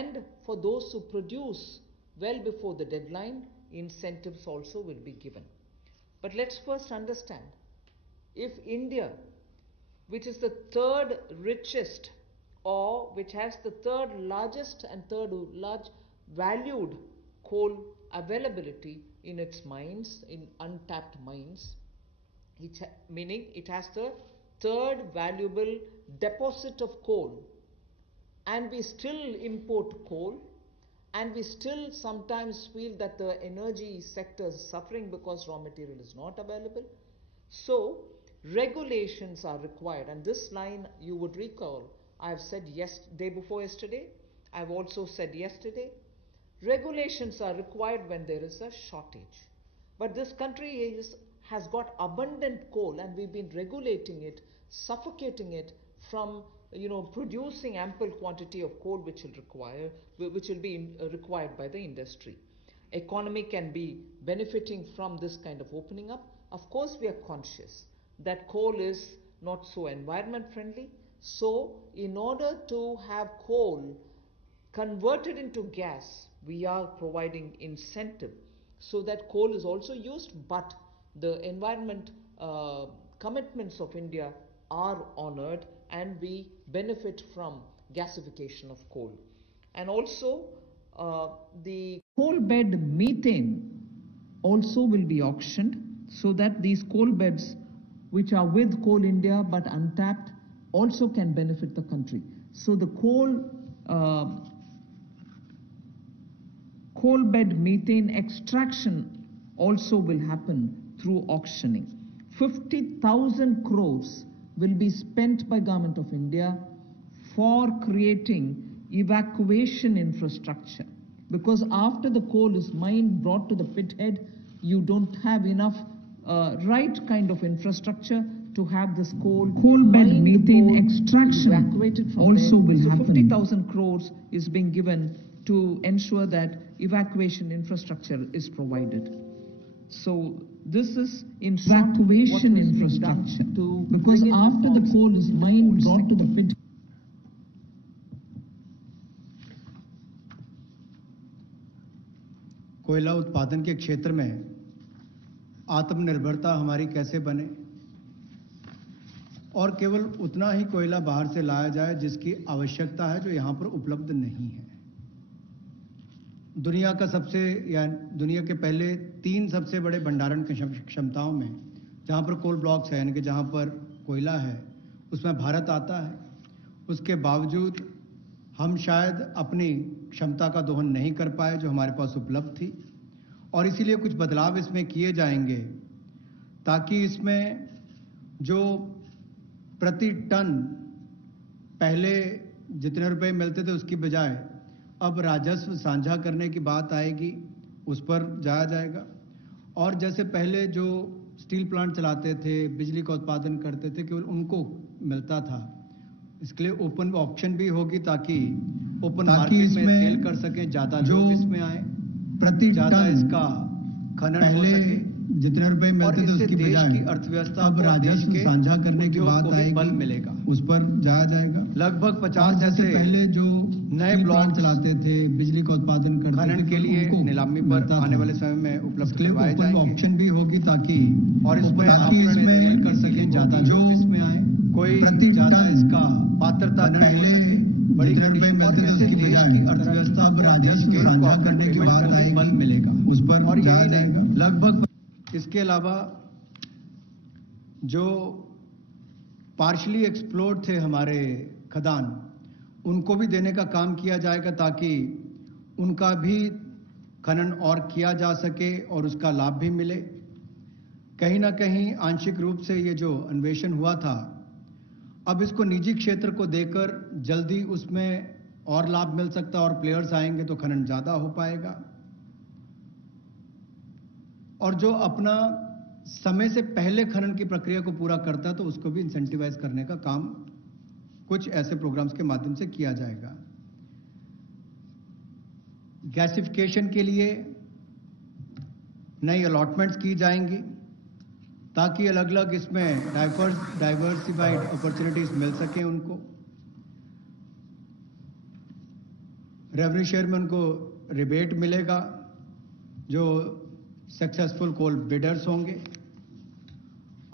and for those who produce well before the deadline, incentives also will be given. But let's first understand, if India, which is the third richest or which has the third largest and third large valued coal availability in its mines, in untapped mines, meaning it has the third valuable deposit of coal, and we still import coal, and we still sometimes feel that the energy sector is suffering because raw material is not available. So regulations are required, and this line you would recall I have said day before yesterday, I have also said yesterday, regulations are required when there is a shortage. But this country has got abundant coal, and we've been regulating it, suffocating it from producing ample quantity of coal which will be required by the industry. Economy can be benefiting from this kind of opening up. Of course, we are conscious that coal is not so environment friendly. So in order to have coal converted into gas, we are providing incentive so that coal is also used, but the environment commitments of India are honored, and we benefit from gasification of coal. And also the coal bed methane also will be auctioned, so that these coal beds which are with Coal India but untapped also can benefit the country. So the coal bed methane extraction also will happen through auctioning. 50,000 crores will be spent by Government of India for creating evacuation infrastructure, because after the coal is mined, brought to the pit head, you don't have enough right kind of infrastructure to have this coal bed methane extraction evacuated from also there. Will happen. 50,000 crores is being given to ensure that evacuation infrastructure is provided. So this is in evacuation infrastructure, because after the coal is mined, brought to the pit. कोयला उत्पादन के क्षेत्र में आत्मनिर्भरता हमारी कैसे बने, और केवल उतना ही कोयला बाहर से लाया जाए जिसकी आवश्यकता है, जो यहाँ पर उपलब्ध नहीं है। दुनिया के पहले 3 सबसे बड़े भंडारण क्षमताओं में जहाँ पर कोल ब्लॉक्स है, यानी कि जहाँ पर कोयला है, उसमें भारत आता है। उसके बावजूद हम शायद अपनी क्षमता का दोहन नहीं कर पाए जो हमारे पास उपलब्ध थी, और इसीलिए कुछ बदलाव इसमें किए जाएंगे ताकि इसमें जो प्रति टन पहले जितने रुपए मिलते थे उसकी बजाय अब राजस्व साझा करने की बात आएगी, उस पर जाया जाएगा। और जैसे पहले जो स्टील प्लांट चलाते थे, बिजली का उत्पादन करते थे, केवल उनको मिलता था, इसके लिए ओपन ऑप्शन भी होगी ताकि ओपन मार्केट में सेल कर सकें, ज्यादा लोग इसमें आए, प्रति ज्यादा इसका खनन हो सके, जितने रुपए मिलते थे उसकी बजाय अर्थव्यवस्था अब राजस्व साझा करने की बात आएगी, बल मिलेगा, उस पर जाया जाएगा। लगभग 50 जैसे पहले जो नए ब्लॉक चलाते थे, बिजली का उत्पादन करते थे, खनन के लिए नीलामी पर आने वाले समय में उपलब्ध करवाए जाएंगे। ऑप्शन भी होगी ताकि और इसमें आप कर सकें, ज्यादा जो इसमें आए, कोई ज्यादा इसका पात्रता न हो सके, बड़ी कंडीशन और इससे देश की अर्थव्यवस्था अब राजस्व साझा करने की बात आएगी, बल मिलेगा, उस पर और यही नहीं, लगभग इसके अलावा जो पार्शली एक्सप्लोर्ड थे हमारे खदान, उनको भी देने का काम किया जाएगा ताकि उनका भी खनन और किया जा सके और उसका लाभ भी मिले। कहीं ना कहीं आंशिक रूप से ये जो अन्वेषण हुआ था, अब इसको निजी क्षेत्र को देकर जल्दी उसमें और लाभ मिल सकता है, और प्लेयर्स आएंगे तो खनन ज्यादा हो पाएगा। और जो अपना समय से पहले खनन की प्रक्रिया को पूरा करता है तो उसको भी इंसेंटिवाइज करने का काम कुछ ऐसे प्रोग्राम्स के माध्यम से किया जाएगा। गैसिफिकेशन के लिए नई अलॉटमेंट्स की जाएंगी ताकि अलग अलग इसमें डाइवर्सिफाइड अपॉर्चुनिटीज मिल सके उनको। रेवेन्यू शेयर में उनको रिबेट मिलेगा जो सक्सेसफुल कोल बिडर्स होंगे।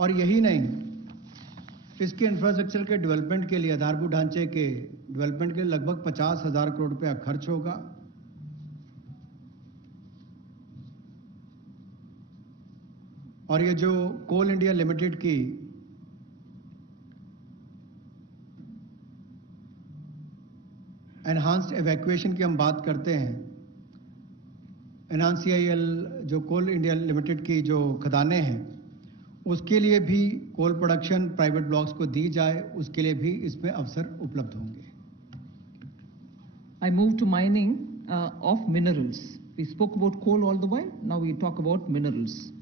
और यही नहीं, इसके इंफ्रास्ट्रक्चर के डेवलपमेंट के लिए, आधारभूत ढांचे के डेवलपमेंट के लिए लगभग 50,000 करोड़ रुपया खर्च होगा। और ये जो कोल इंडिया लिमिटेड की एनहांस्ड एवैक्यूएशन की हम बात करते हैं, NCIL जो कोल इंडिया लिमिटेड की जो खदानें हैं, उसके लिए भी कोल प्रोडक्शन प्राइवेट ब्लॉक्स को दी जाए, उसके लिए भी इसमें अवसर उपलब्ध होंगे। I move to mining of minerals. We spoke about coal all the while. Now we talk about minerals.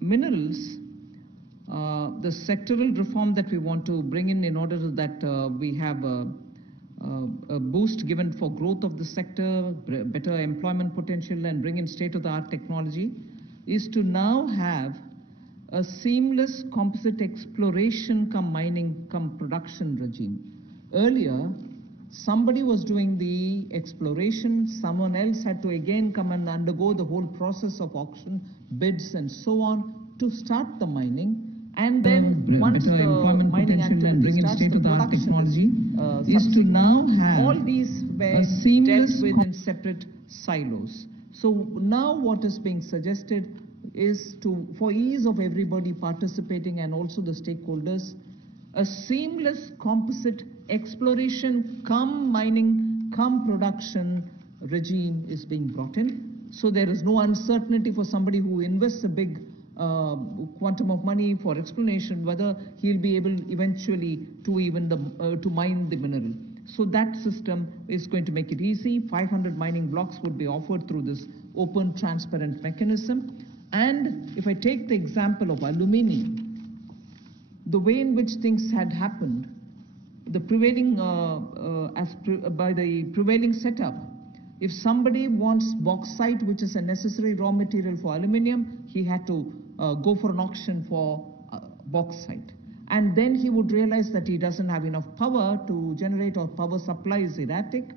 Minerals, the sectoral reform that we want to bring in order that we have a boost given for growth of the sector, better employment potential, and bring in state-of-the-art technology, is to now have a seamless composite exploration cum mining cum production regime. Earlier, somebody was doing the exploration, someone else had to again come and undergo the whole process of auction, bids and so on to start the mining, and then once the mining activity starts, the production is to now have all these were dealt with in separate silos. So now what is being suggested is to, for ease of everybody participating and also the stakeholders, a seamless composite exploration cum mining cum production regime is being brought in. So there is no uncertainty for somebody who invests a big quantum of money for exploration whether he'll be able eventually to even to mine the mineral. So that system is going to make it easy. 500 mining blocks would be offered through this open, transparent mechanism. And if I take the example of aluminium, the way in which things had happened, the prevailing, by the prevailing setup, if somebody wants bauxite, which is a necessary raw material for aluminium, he had to go for an auction for bauxite. And then he would realize that he doesn't have enough power to generate, or power supply is erratic.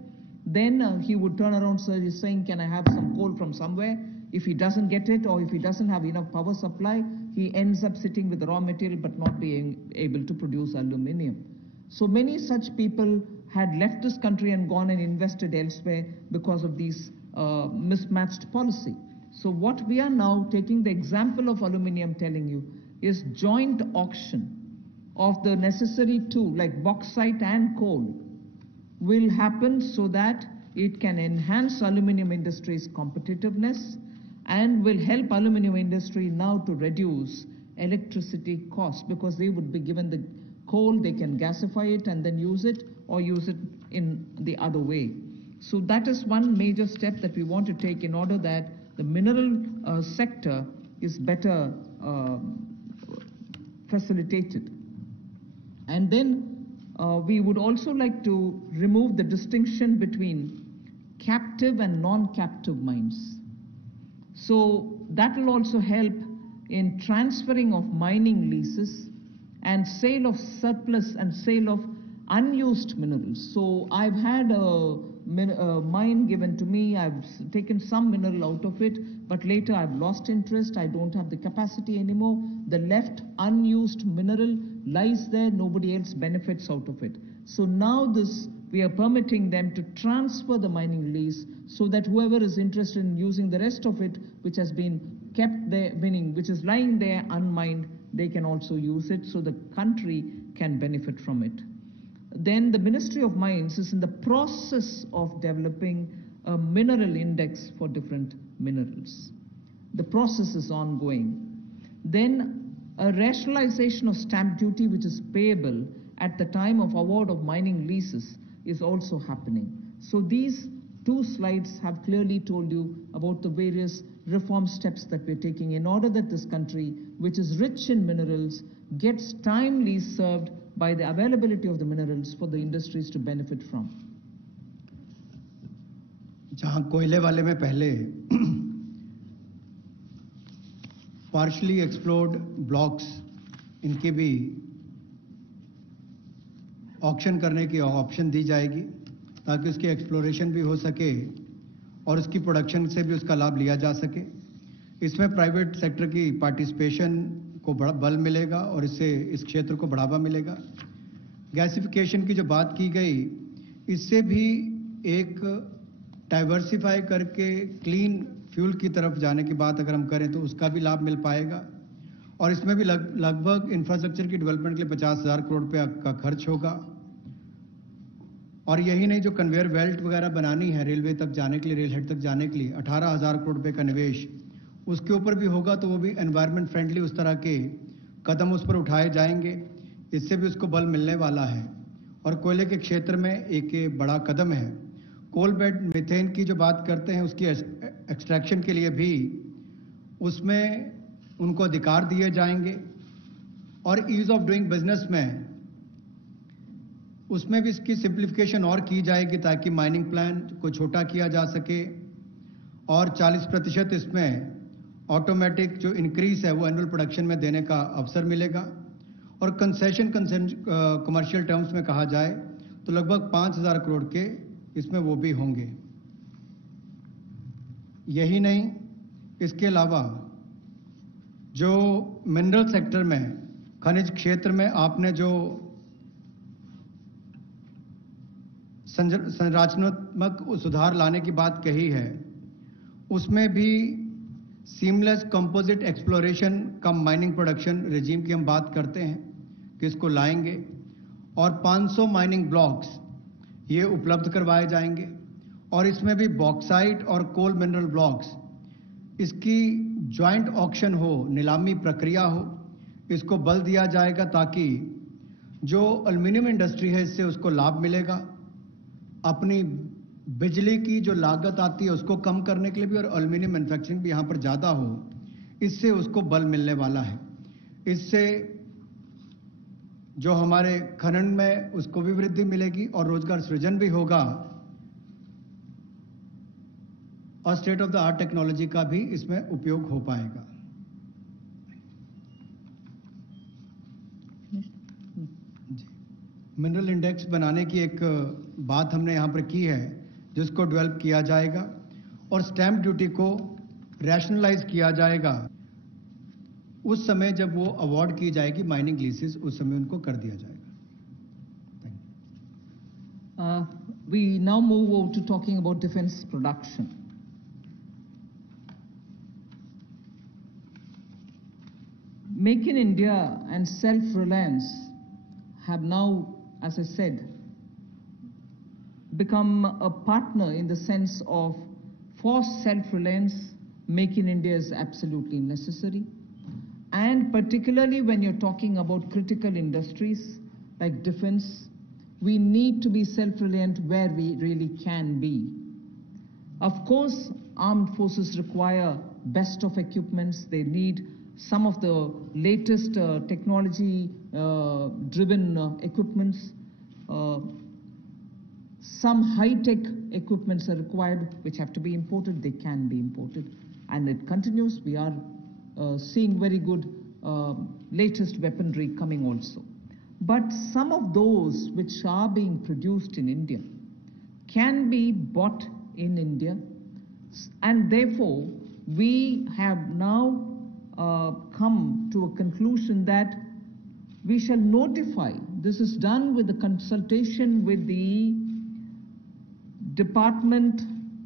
Then he would turn around saying, can I have some coal from somewhere? If he doesn't get it, or if he doesn't have enough power supply, he ends up sitting with the raw material but not being able to produce aluminium. So many such people had left this country and gone and invested elsewhere because of these mismatched policy. So what we are now taking the example of aluminium telling you is joint auction of the necessary two, like bauxite and coal, will happen so that it can enhance aluminium industry's competitiveness and will help aluminium industry now to reduce electricity costs, because they would be given the coal, they can gasify it and then use it, or use it in the other way. So that is one major step that we want to take in order that the mineral sector is better facilitated. And then we would also like to remove the distinction between captive and non-captive mines. So that will also help in transferring of mining leases and sale of surplus and sale of unused minerals. So I've had a mine given to me, I've taken some mineral out of it, but later I've lost interest, I don't have the capacity anymore. The left unused mineral lies there, nobody else benefits out of it. So now we are permitting them to transfer the mining lease so that whoever is interested in using the rest of it, which has been kept there, meaning which is lying there unmined, they can also use it, so the country can benefit from it. Then the Ministry of Mines is in the process of developing a mineral index for different minerals. The process is ongoing. Then a rationalization of stamp duty, which is payable at the time of award of mining leases, is also happening. So these two slides have clearly told you about the various reform steps that we're taking in order that this country, which is rich in minerals, gets timely served by the availability of the minerals for the industries to benefit from. जहां कोयले वाले में पहले partially explored blocks, इनके भी auction करने की option दी जाएगी, ताकि उसकी एक्सप्लोरेशन भी हो सके और उसकी प्रोडक्शन से भी उसका लाभ लिया जा सके। इसमें प्राइवेट सेक्टर की पार्टिसिपेशन को बल मिलेगा और इससे इस क्षेत्र को बढ़ावा मिलेगा। गैसिफिकेशन की जो बात की गई, इससे भी एक डाइवर्सिफाई करके क्लीन फ्यूल की तरफ जाने की बात अगर हम करें तो उसका भी लाभ मिल पाएगा। और इसमें भी लगभग इंफ्रास्ट्रक्चर की डेवलपमेंट के लिए 50,000 करोड़ रुपये का खर्च होगा। और यही नहीं, जो कन्वेयर बेल्ट वगैरह बनानी है रेलवे तक जाने के लिए, रेल हेड तक जाने के लिए 18,000 करोड़ रुपये का निवेश उसके ऊपर भी होगा। तो वो भी एनवायरनमेंट फ्रेंडली उस तरह के कदम उस पर उठाए जाएंगे, इससे भी उसको बल मिलने वाला है। और कोयले के क्षेत्र में एक बड़ा कदम है। कोल बेड मीथेन की जो बात करते हैं, उसकी एक्सट्रैक्शन के लिए भी उसमें उनको अधिकार दिए जाएंगे। और ईज ऑफ डूइंग बिजनेस में उसमें भी इसकी सिंप्लीफिकेशन और की जाएगी ताकि माइनिंग प्लान को छोटा किया जा सके और 40% इसमें ऑटोमेटिक जो इंक्रीज है वो एनुअल प्रोडक्शन में देने का अवसर मिलेगा। और कंसेशन कमर्शियल टर्म्स में कहा जाए तो लगभग 5,000 करोड़ के इसमें वो भी होंगे। यही नहीं, इसके अलावा जो मिनरल सेक्टर में, खनिज क्षेत्र में आपने जो संरचनात्मक सुधार लाने की बात कही है, उसमें भी seamless composite exploration cum mining production regime की हम बात करते हैं कि इसको लाएंगे। और 500 माइनिंग ब्लॉक्स ये उपलब्ध करवाए जाएंगे। और इसमें भी बॉक्साइट और कोल मिनरल ब्लॉक्स, इसकी ज्वाइंट ऑक्शन हो, नीलामी प्रक्रिया हो, इसको बल दिया जाएगा ताकि जो एल्युमिनियम इंडस्ट्री है इससे उसको लाभ मिलेगा। अपनी बिजली की जो लागत आती है उसको कम करने के लिए भी, और एल्युमिनियम मैन्युफैक्चरिंग भी यहाँ पर ज़्यादा हो, इससे उसको बल मिलने वाला है। इससे जो हमारे खनन में उसको भी वृद्धि मिलेगी और रोजगार सृजन भी होगा। और state of the art technology का भी इसमें उपयोग हो पाएगा। मिनरल इंडेक्स बनाने की एक बात हमने यहाँ पर की है, जिसको डेवलप किया जाएगा और स्टैंप ड्यूटी को रैशनलाइज किया जाएगा। उस समय जब वो अवार्ड की जाएगी माइनिंग लीसेस, उस समय उनको कर दिया जाएगा। We now move over to talking about defense production. Make in India and self-reliance have now, as I said, become a partner in the sense of, for self-reliance, Make in India is absolutely necessary. And particularly when you're talking about critical industries like defense, we need to be self-reliant where we really can be. Of course, armed forces require best of equipments. They need some of the latest technology-driven equipments. Some high-tech equipments are required, which have to be imported. They can be imported. And it continues. We are seeing very good latest weaponry coming also. But some of those which are being produced in India can be bought in India. And therefore, we have now come to a conclusion that we shall notify. This is done with the consultation with the Department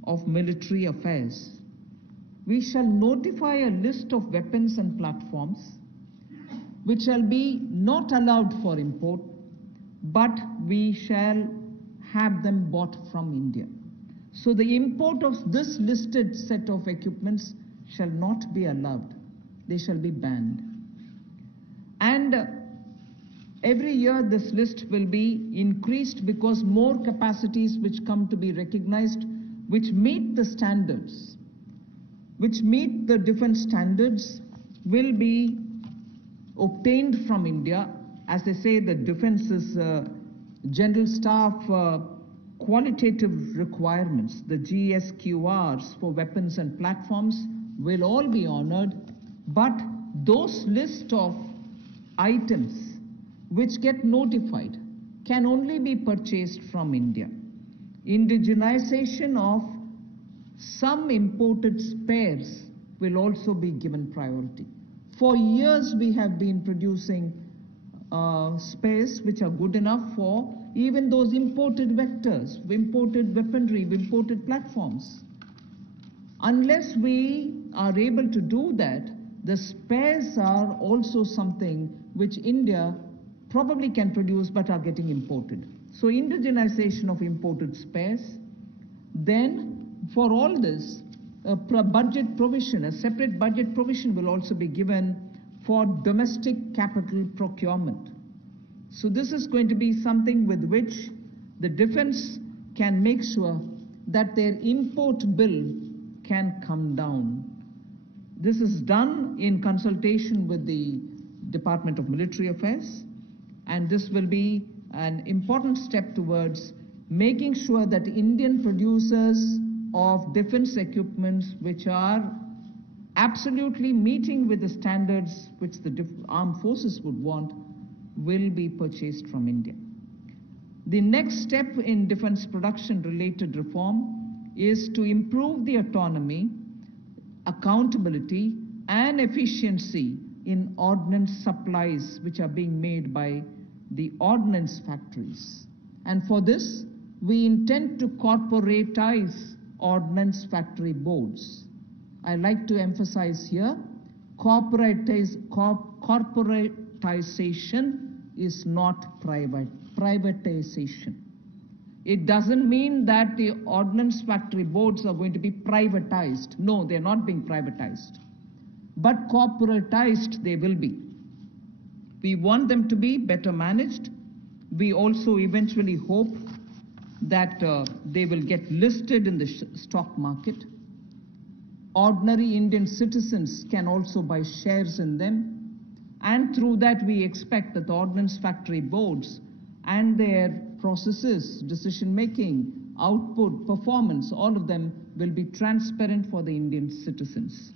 of Military Affairs. We shall notify a list of weapons and platforms which shall be not allowed for import, but we shall have them bought from India. So the import of this listed set of equipments shall not be allowed. They shall be banned. And every year this list will be increased because more capacities which come to be recognized, which meet the standards, which meet the defense standards, will be obtained from India. As they say, the defense is General Staff qualitative requirements, the GSQRs for weapons and platforms will all be honored, but those list of items which get notified can only be purchased from India. indigenization of some imported spares will also be given priority. For years we have been producing spares which are good enough for even those imported vectors, imported weaponry, imported platforms. Unless we are able to do that, the spares are also something which India probably can produce but are getting imported. So indigenization of imported spares. Then for all this, a budget provision, a separate budget provision will also be given for domestic capital procurement. So this is going to be something with which the defense can make sure that their import bill can come down. This is done in consultation with the Department of Military Affairs, and this will be an important step towards making sure that Indian producers of defense equipments which are absolutely meeting with the standards which the armed forces would want will be purchased from India. The next step in defense production related reform is to improve the autonomy, accountability and efficiency in ordnance supplies which are being made by the ordnance factories. And for this, we intend to corporatize ordnance factory boards. I like to emphasize here, corporatization is not privatization. It doesn't mean that the ordnance factory boards are going to be privatized. No, they're not being privatized. But corporatized they will be. We want them to be better managed. We also eventually hope that they will get listed in the stock market. Ordinary Indian citizens can also buy shares in them. And through that, we expect that the ordnance factory boards and their processes, decision-making, output, performance, all of them will be transparent for the Indian citizens.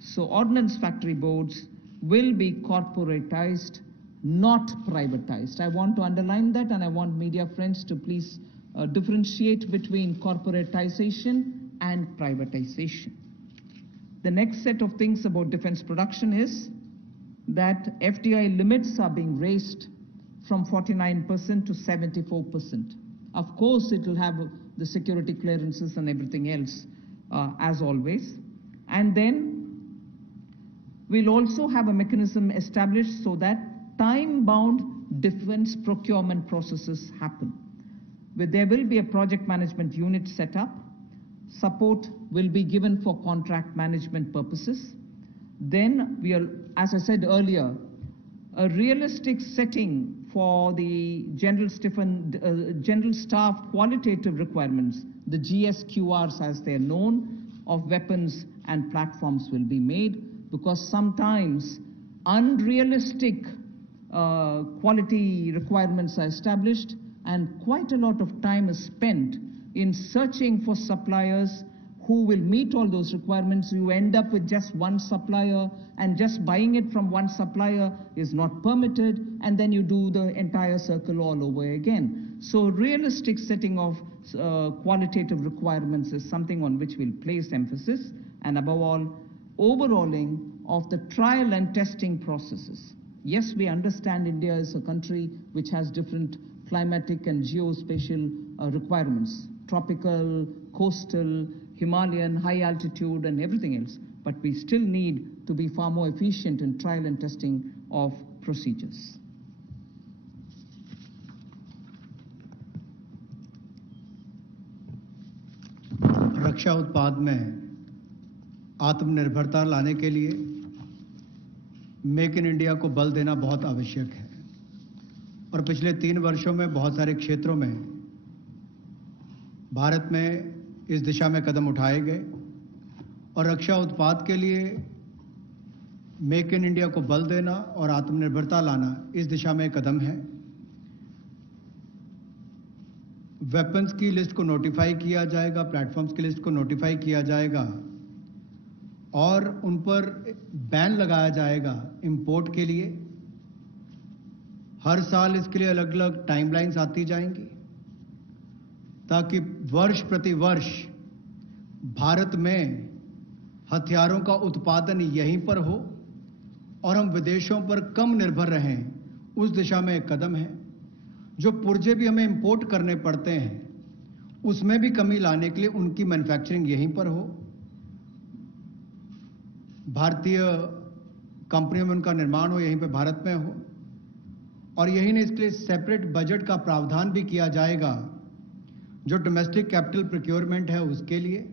So ordnance factory boards will be corporatized, not privatized. I want to underline that, and I want media friends to please differentiate between corporatization and privatization. The next set of things about defense production is that FDI limits are being raised from 49% to 74%. Of course, it will have the security clearances and everything else, as always. And then we'll also have a mechanism established so that time-bound defense procurement processes happen. There will be a project management unit set up. Support will be given for contract management purposes. Then we are, as I said earlier, a realistic setting for the General Staff qualitative requirements, the GSQRs as they're known, of weapons and platforms will be made, because sometimes unrealistic quality requirements are established and quite a lot of time is spent in searching for suppliers who will meet all those requirements. You end up with just one supplier, and just buying it from one supplier is not permitted, and then you do the entire circle all over again. So realistic setting of qualitative requirements is something on which we'll place emphasis, and above all, overhauling of the trial and testing processes. Yes, we understand India is a country which has different climatic and geospatial requirements, tropical, coastal, Himalayan, high altitude and everything else. But we still need to be far more efficient in trial and testing of procedures. रक्षा उत्पाद में आत्मनिर्भरता लाने के लिए make in India को बल देना बहुत आवश्यक है और पिछले 3 वर्षों में बहुत सारे क्षेत्रों में भारत में इस दिशा में कदम उठाए गए और रक्षा उत्पाद के लिए मेक इन इंडिया को बल देना और आत्मनिर्भरता लाना इस दिशा में कदम है। वेपन्स की लिस्ट को नोटिफाई किया जाएगा, प्लेटफॉर्म्स की लिस्ट को नोटिफाई किया जाएगा और उन पर बैन लगाया जाएगा इंपोर्ट के लिए। हर साल इसके लिए अलग अलग टाइमलाइंस आती जाएंगी ताकि वर्ष प्रति वर्ष भारत में हथियारों का उत्पादन यहीं पर हो और हम विदेशों पर कम निर्भर रहें, उस दिशा में एक कदम है। जो पुर्जे भी हमें इंपोर्ट करने पड़ते हैं उसमें भी कमी लाने के लिए उनकी मैन्युफैक्चरिंग यहीं पर हो, भारतीय कंपनियों में उनका निर्माण हो, यहीं पे भारत में हो। और यही नहीं, इसके लिए सेपरेट बजट का प्रावधान भी किया जाएगा जो डोमेस्टिक कैपिटल प्रोक्योरमेंट है उसके लिए।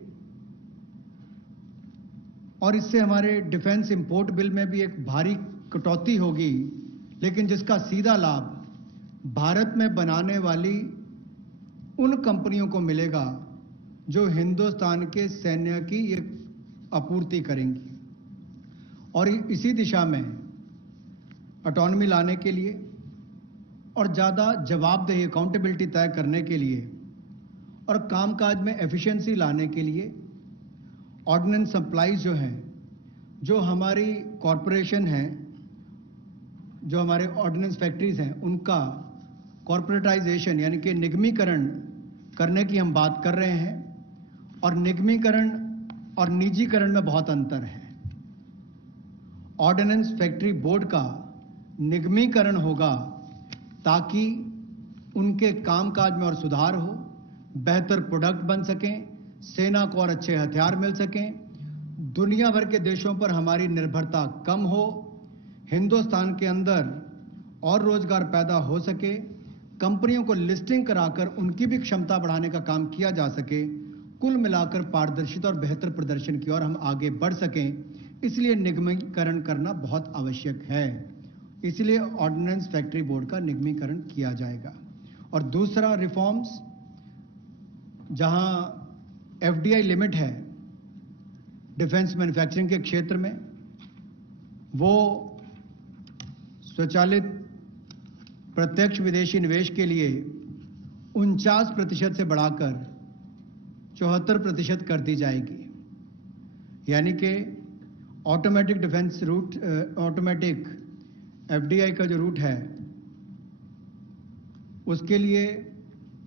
और इससे हमारे डिफेंस इंपोर्ट बिल में भी एक भारी कटौती होगी, लेकिन जिसका सीधा लाभ भारत में बनाने वाली उन कंपनियों को मिलेगा जो हिंदुस्तान के सैन्य की ये आपूर्ति करेंगी। और इसी दिशा में ऑटोनॉमी लाने के लिए और ज़्यादा जवाबदेही अकाउंटेबिलिटी तय करने के लिए और कामकाज में एफिशिएंसी लाने के लिए ऑर्डिनेंस सप्लाईज जो हैं, जो हमारी कॉरपोरेशन है, जो हमारे ऑर्डिनेंस फैक्ट्रीज हैं, उनका कॉरपोरेटाइजेशन यानी कि निगमीकरण करने की हम बात कर रहे हैं। और निगमीकरण और निजीकरण में बहुत अंतर है। ऑर्डिनेंस फैक्ट्री बोर्ड का निगमीकरण होगा ताकि उनके कामकाज में और सुधार हो, बेहतर प्रोडक्ट बन सकें, सेना को और अच्छे हथियार मिल सकें, दुनिया भर के देशों पर हमारी निर्भरता कम हो, हिंदुस्तान के अंदर और रोजगार पैदा हो सके, कंपनियों को लिस्टिंग कराकर उनकी भी क्षमता बढ़ाने का काम किया जा सके। कुल मिलाकर पारदर्शिता और बेहतर प्रदर्शन की ओर हम आगे बढ़ सकें। इसलिए निगमीकरण करना बहुत आवश्यक है। इसलिए ऑर्डिनेंस फैक्ट्री बोर्ड का निगमीकरण किया जाएगा। और दूसरा रिफॉर्म्स, जहां एफडीआई लिमिट है डिफेंस मैन्युफैक्चरिंग के क्षेत्र में, वो स्वचालित प्रत्यक्ष विदेशी निवेश के लिए 49% से बढ़ाकर 74% कर दी जाएगी। यानी कि automatic defence route, automatic FDI का जो रूट है उसके लिए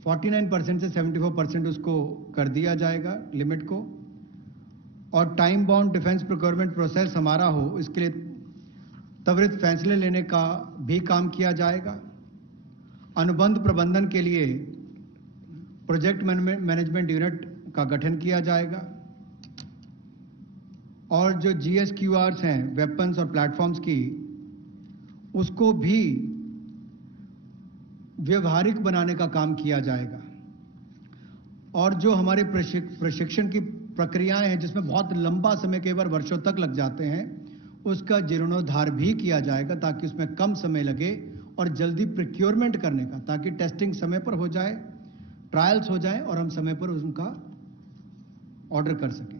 49% से 74% उसको कर दिया जाएगा लिमिट को। और time bound defence procurement process हमारा हो, इसके लिए त्वरित फैसले लेने का भी काम किया जाएगा। अनुबंध प्रबंधन के लिए प्रोजेक्ट मैनेजमेंट यूनिट का गठन किया जाएगा। और जो GSQRs हैं वेपन्स और प्लेटफॉर्म्स की, उसको भी व्यवहारिक बनाने का काम किया जाएगा। और जो हमारे प्रशिक्षण की प्रक्रियाएं हैं जिसमें बहुत लंबा समय, कई बार वर्षों तक लग जाते हैं, उसका जीर्णोद्धार भी किया जाएगा ताकि उसमें कम समय लगे और जल्दी प्रोक्योरमेंट करने का, ताकि टेस्टिंग समय पर हो जाए, ट्रायल्स हो जाए और हम समय पर उनका ऑर्डर कर सकें।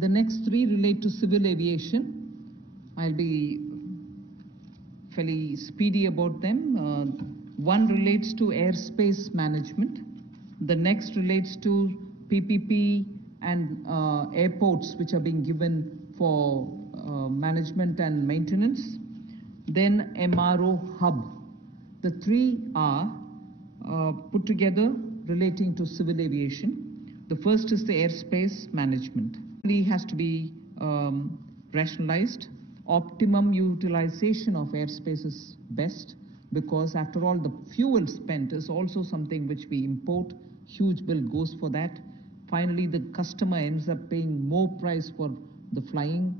The next three relate to civil aviation. I'll be fairly speedy about them. One relates to airspace management. The next relates to PPP and airports which are being given for management and maintenance. Then MRO hub. The three are put together relating to civil aviation. The first is the airspace management. It has to be rationalized. Optimum utilization of airspace is best because after all the fuel spent is also something which we import. Huge bill goes for that. Finally, the customer ends up paying more price for the flying,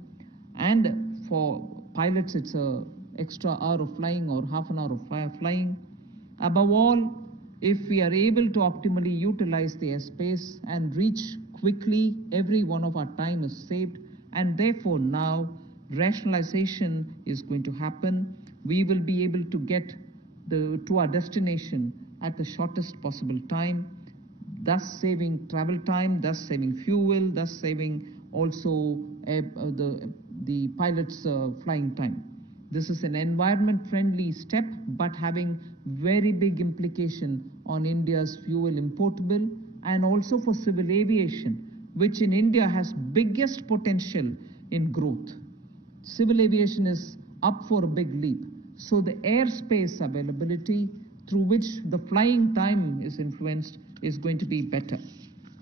and for pilots it's a extra hour of flying or half an hour of flying. Above all, if we are able to optimally utilize the airspace and reach quickly, every one of our time is saved, and therefore now rationalization is going to happen. We will be able to get to our destination at the shortest possible time, thus saving travel time, thus saving fuel, thus saving also the pilot's flying time. This is an environment-friendly step, but having very big implication on India's fuel import bill and also for civil aviation, which in India has biggest potential in growth. Civil aviation is up for a big leap. So the airspace availability through which the flying time is influenced is going to be better.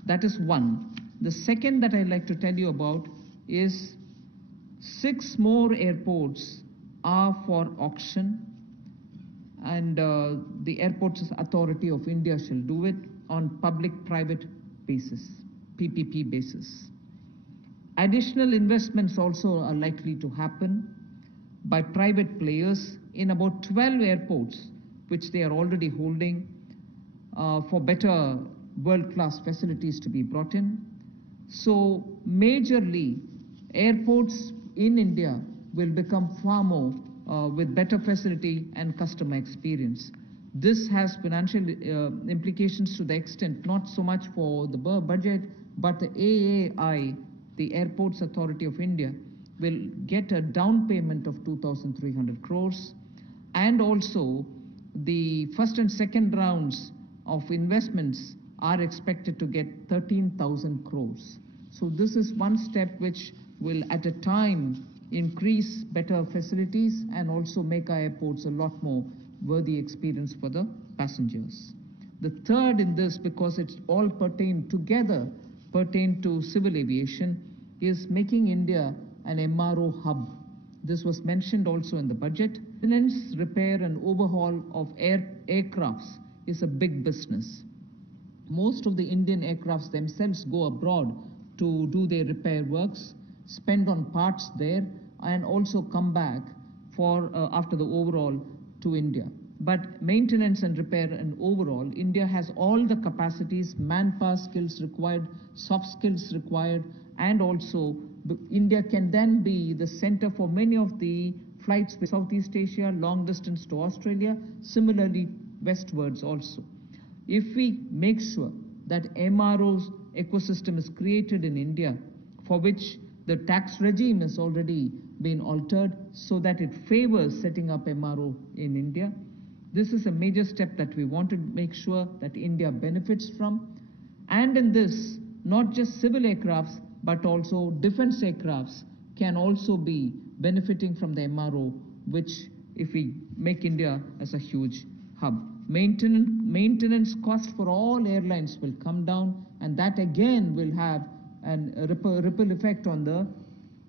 That is one. The second that I'd like to tell you about is 6 more airports are for auction, and the Airports Authority of India shall do it on public-private basis, PPP basis. Additional investments also are likely to happen by private players in about 12 airports, which they are already holding, for better world-class facilities to be brought in. So majorly, airports in India will become far more with better facility and customer experience. This has financial implications to the extent not so much for the budget, but the AAI, the Airports Authority of India, will get a down payment of 2,300 crores, and also the first and second rounds of investments are expected to get 13,000 crores. So this is one step which will at a time increase better facilities and also make our airports a lot more worthy experience for the passengers. The third in this, because it's all pertain to civil aviation, is making India an MRO hub. This was mentioned also in the budget. Maintenance, repair and overhaul of aircrafts is a big business. Most of the Indian aircrafts themselves go abroad to do their repair works, spend on parts there, and also come back for after the overhaul to India. But maintenance and repair and overall, India has all the capacities, manpower skills required, soft skills required, and also India can then be the center for many of the flights with Southeast Asia, long distance to Australia, similarly westwards also. If we make sure that MRO's ecosystem is created in India, for which the tax regime has already been altered so that it favors setting up MRO in India, this is a major step that we want to make sure that India benefits from. And in this, not just civil aircrafts, but also defense aircrafts can also be benefiting from the MRO, which if we make India as a huge hub. Maintenance cost for all airlines will come down, and that again will have a ripple effect on the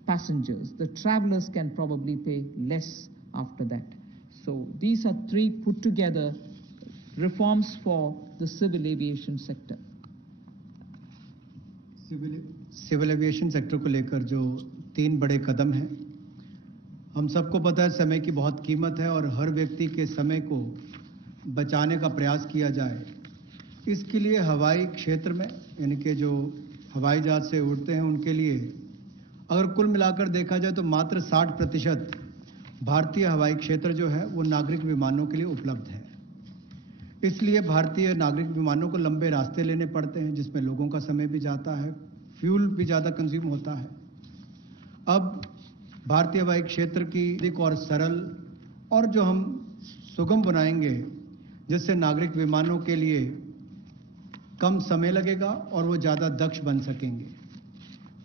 passengers. The travelers can probably pay less after that. So these are 3 put together reforms for the civil aviation sector. Civil aviation sector को लेकर जो 3 बड़े कदम हैं, हम सबको पता है समय की बहुत कीमत है और हर व्यक्ति के समय को बचाने का प्रयास किया जाए। इसके लिए हवाई क्षेत्र में, यानी कि जो हवाई जहाज से उड़ते हैं उनके लिए अगर कुल मिलाकर देखा जाए तो मात्र 60% भारतीय हवाई क्षेत्र जो है वो नागरिक विमानों के लिए उपलब्ध है। इसलिए भारतीय नागरिक विमानों को लंबे रास्ते लेने पड़ते हैं, जिसमें लोगों का समय भी जाता है, फ्यूल भी ज़्यादा कंज्यूम होता है। अब भारतीय हवाई क्षेत्र की अधिक और सरल और जो हम सुगम बनाएंगे, जिससे नागरिक विमानों के लिए कम समय लगेगा और वो ज़्यादा दक्ष बन सकेंगे।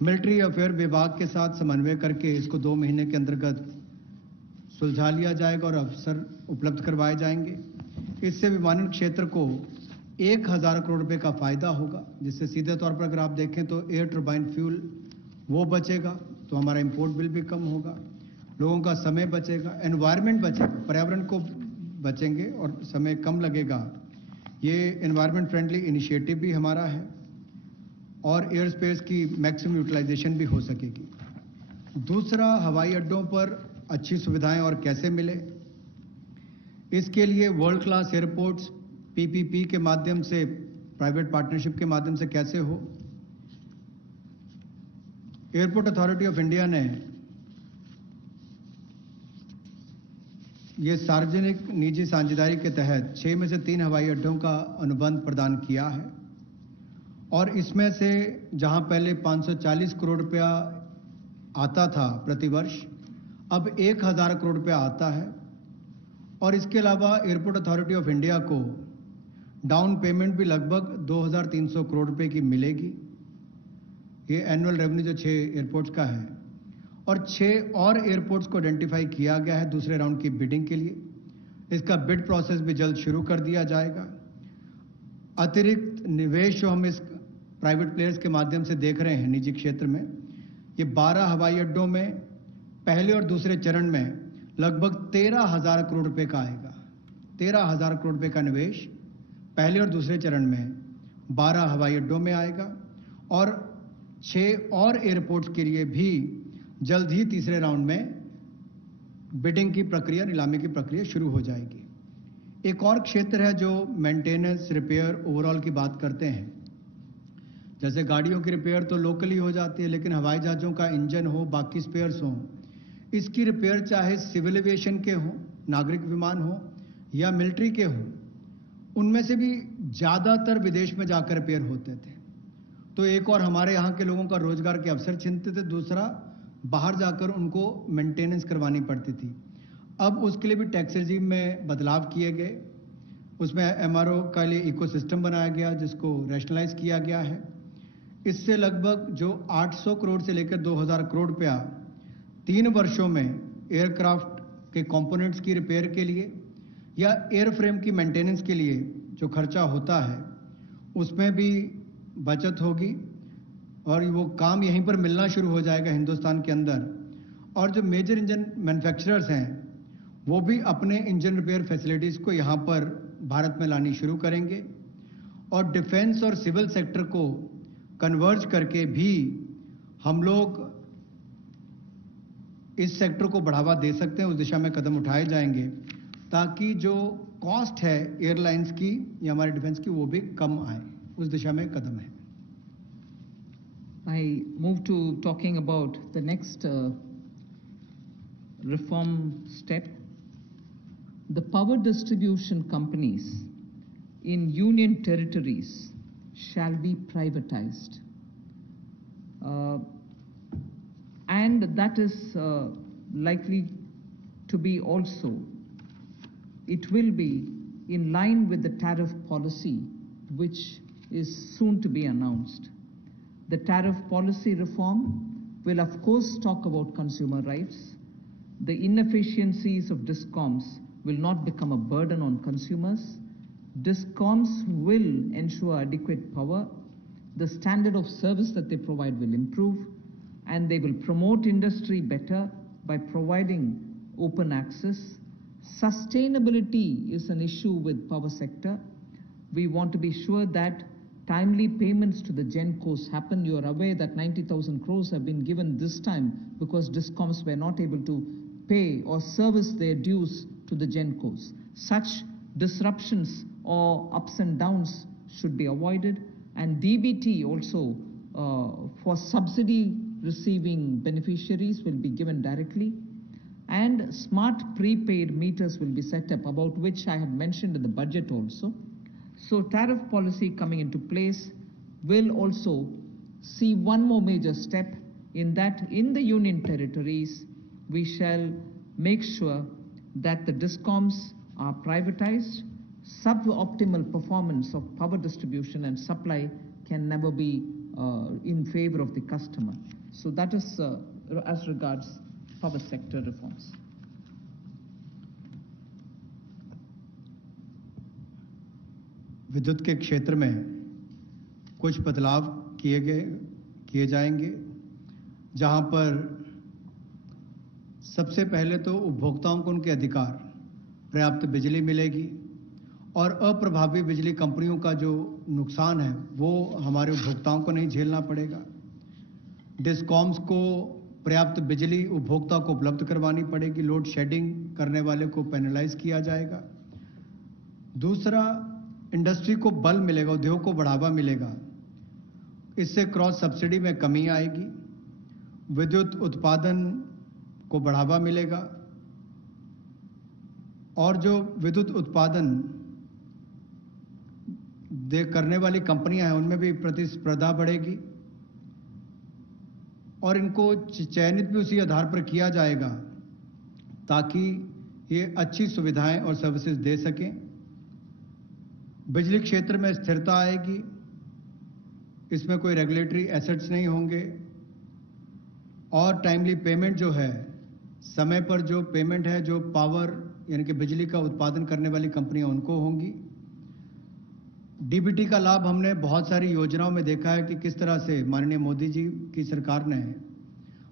मिलिट्री अफेयर विभाग के साथ समन्वय करके इसको 2 महीने के अंतर्गत सुलझा लिया जाएगा और अवसर उपलब्ध करवाए जाएंगे। इससे विमानन क्षेत्र को 1000 करोड़ रुपए का फायदा होगा, जिससे सीधे तौर पर अगर आप देखें तो एयर टर्बाइन फ्यूल वो बचेगा, तो हमारा इंपोर्ट बिल भी कम होगा, लोगों का समय बचेगा, एनवायरनमेंट बचेगा, पर्यावरण को बचेंगे और समय कम लगेगा। ये एनवायरनमेंट फ्रेंडली इनिशिएटिव भी हमारा है और एयर स्पेस की मैक्सिमम यूटिलाइजेशन भी हो सकेगी। दूसरा, हवाई अड्डों पर अच्छी सुविधाएं और कैसे मिले, इसके लिए वर्ल्ड क्लास एयरपोर्ट्स पीपीपी के माध्यम से, प्राइवेट पार्टनरशिप के माध्यम से कैसे हो। एयरपोर्ट अथॉरिटी ऑफ इंडिया ने ये सार्वजनिक निजी साझेदारी के तहत 6 में से 3 हवाई अड्डों का अनुबंध प्रदान किया है और इसमें से जहां पहले 540 करोड़ रुपया आता था प्रतिवर्ष, अब 1000 करोड़ रुपया आता है। और इसके अलावा एयरपोर्ट अथॉरिटी ऑफ इंडिया को डाउन पेमेंट भी लगभग 2300 करोड़ रुपए की मिलेगी। ये एनुअल रेवेन्यू जो 6 एयरपोर्ट्स का है, और 6 और एयरपोर्ट्स को आइडेंटिफाई किया गया है दूसरे राउंड की बिडिंग के लिए। इसका बिड प्रोसेस भी जल्द शुरू कर दिया जाएगा। अतिरिक्त निवेश जो हम इस प्राइवेट प्लेयर्स के माध्यम से देख रहे हैं निजी क्षेत्र में, ये 12 हवाई अड्डों में पहले और दूसरे चरण में लगभग 13,000 करोड़ रुपए का आएगा। 13,000 करोड़ रुपए का निवेश पहले और दूसरे चरण में 12 हवाई अड्डों में आएगा और 6 और एयरपोर्ट्स के लिए भी जल्द ही तीसरे राउंड में बिडिंग की प्रक्रिया, नीलामी की प्रक्रिया शुरू हो जाएगी। एक और क्षेत्र है जो मेंटेनेंस, रिपेयर, ओवरऑल की बात करते हैं। जैसे गाड़ियों की रिपेयर तो लोकली हो जाती है, लेकिन हवाई जहाज़ों का इंजन हो, बाकी स्पेयर्स हो, इसकी रिपेयर चाहे सिविल एविएशन के हो, नागरिक विमान हो या मिलिट्री के हो, उनमें से भी ज़्यादातर विदेश में जाकर रिपेयर होते थे। तो एक और हमारे यहाँ के लोगों का रोजगार के अवसर छिनते थे, दूसरा बाहर जाकर उनको मेंटेनेंस करवानी पड़ती थी। अब उसके लिए भी टैक्स रेजिम में बदलाव किए गए, उसमें एमआरओ का लिए इकोसिस्टम बनाया गया जिसको रैशनलाइज किया गया है। इससे लगभग जो 800 करोड़ से लेकर 2000 करोड़ रुपया 3 वर्षों में एयरक्राफ्ट के कंपोनेंट्स की रिपेयर के लिए या एयरफ्रेम की मेंटेनेंस के लिए जो खर्चा होता है उसमें भी बचत होगी और वो काम यहीं पर मिलना शुरू हो जाएगा हिंदुस्तान के अंदर। और जो मेजर इंजन मैन्युफैक्चरर्स हैं वो भी अपने इंजन रिपेयर फैसिलिटीज़ को यहाँ पर भारत में लानी शुरू करेंगे और डिफेंस और सिविल सेक्टर को कन्वर्ज करके भी हम लोग इस सेक्टर को बढ़ावा दे सकते हैं। उस दिशा में कदम उठाए जाएंगे ताकि जो कॉस्ट है एयरलाइंस की या हमारे डिफेंस की वो भी कम आए, उस दिशा में कदम है। I move to talking about the next reform step. The power distribution companies in union territories shall be privatized. And that is likely to be also, it will be in line with the tariff policy which is soon to be announced. The tariff policy reform will of course talk about consumer rights. The inefficiencies of DISCOMs will not become a burden on consumers. DISCOMs will ensure adequate power. The standard of service that they provide will improve, and they will promote industry better by providing open access. Sustainability is an issue with power sector. We want to be sure that timely payments to the GENCOs happen. You are aware that 90,000 crores have been given this time because DISCOMs were not able to pay or service their dues to the GENCOs. Such disruptions or ups and downs should be avoided, and DBT also for subsidy receiving beneficiaries will be given directly, and smart prepaid meters will be set up, about which I had mentioned in the budget also. So tariff policy coming into place will also see one more major step, in that in the union territories we shall make sure that the DISCOMs are privatized. Suboptimal performance of power distribution and supply can never be in favor of the customer. So that is as regards power sector reforms. विद्युत के क्षेत्र में कुछ बदलाव किए जाएंगे, जहां पर सबसे पहले तो उपभोक्ताओं को उनके अधिकार, पर्याप्त बिजली मिलेगी और अप्रभावी बिजली कंपनियों का जो नुकसान है वो हमारे उपभोक्ताओं को नहीं झेलना पड़ेगा। डिस्कॉम्स को पर्याप्त बिजली उपभोक्ता को उपलब्ध करवानी पड़ेगी, लोड शेडिंग करने वाले को पेनलाइज किया जाएगा। दूसरा, इंडस्ट्री को बल मिलेगा, उद्योग को बढ़ावा मिलेगा, इससे क्रॉस सब्सिडी में कमी आएगी, विद्युत उत्पादन को बढ़ावा मिलेगा और जो विद्युत उत्पादन करने वाली कंपनियां हैं उनमें भी प्रतिस्पर्धा बढ़ेगी और इनको चयनित भी उसी आधार पर किया जाएगा ताकि ये अच्छी सुविधाएं और सर्विसेज दे सकें। बिजली क्षेत्र में स्थिरता आएगी, इसमें कोई रेगुलेटरी एसेट्स नहीं होंगे और टाइमली पेमेंट जो है, समय पर जो पेमेंट है, जो पावर यानी कि बिजली का उत्पादन करने वाली कंपनियां उनको होंगी। डीबीटी का लाभ हमने बहुत सारी योजनाओं में देखा है कि किस तरह से माननीय मोदी जी की सरकार ने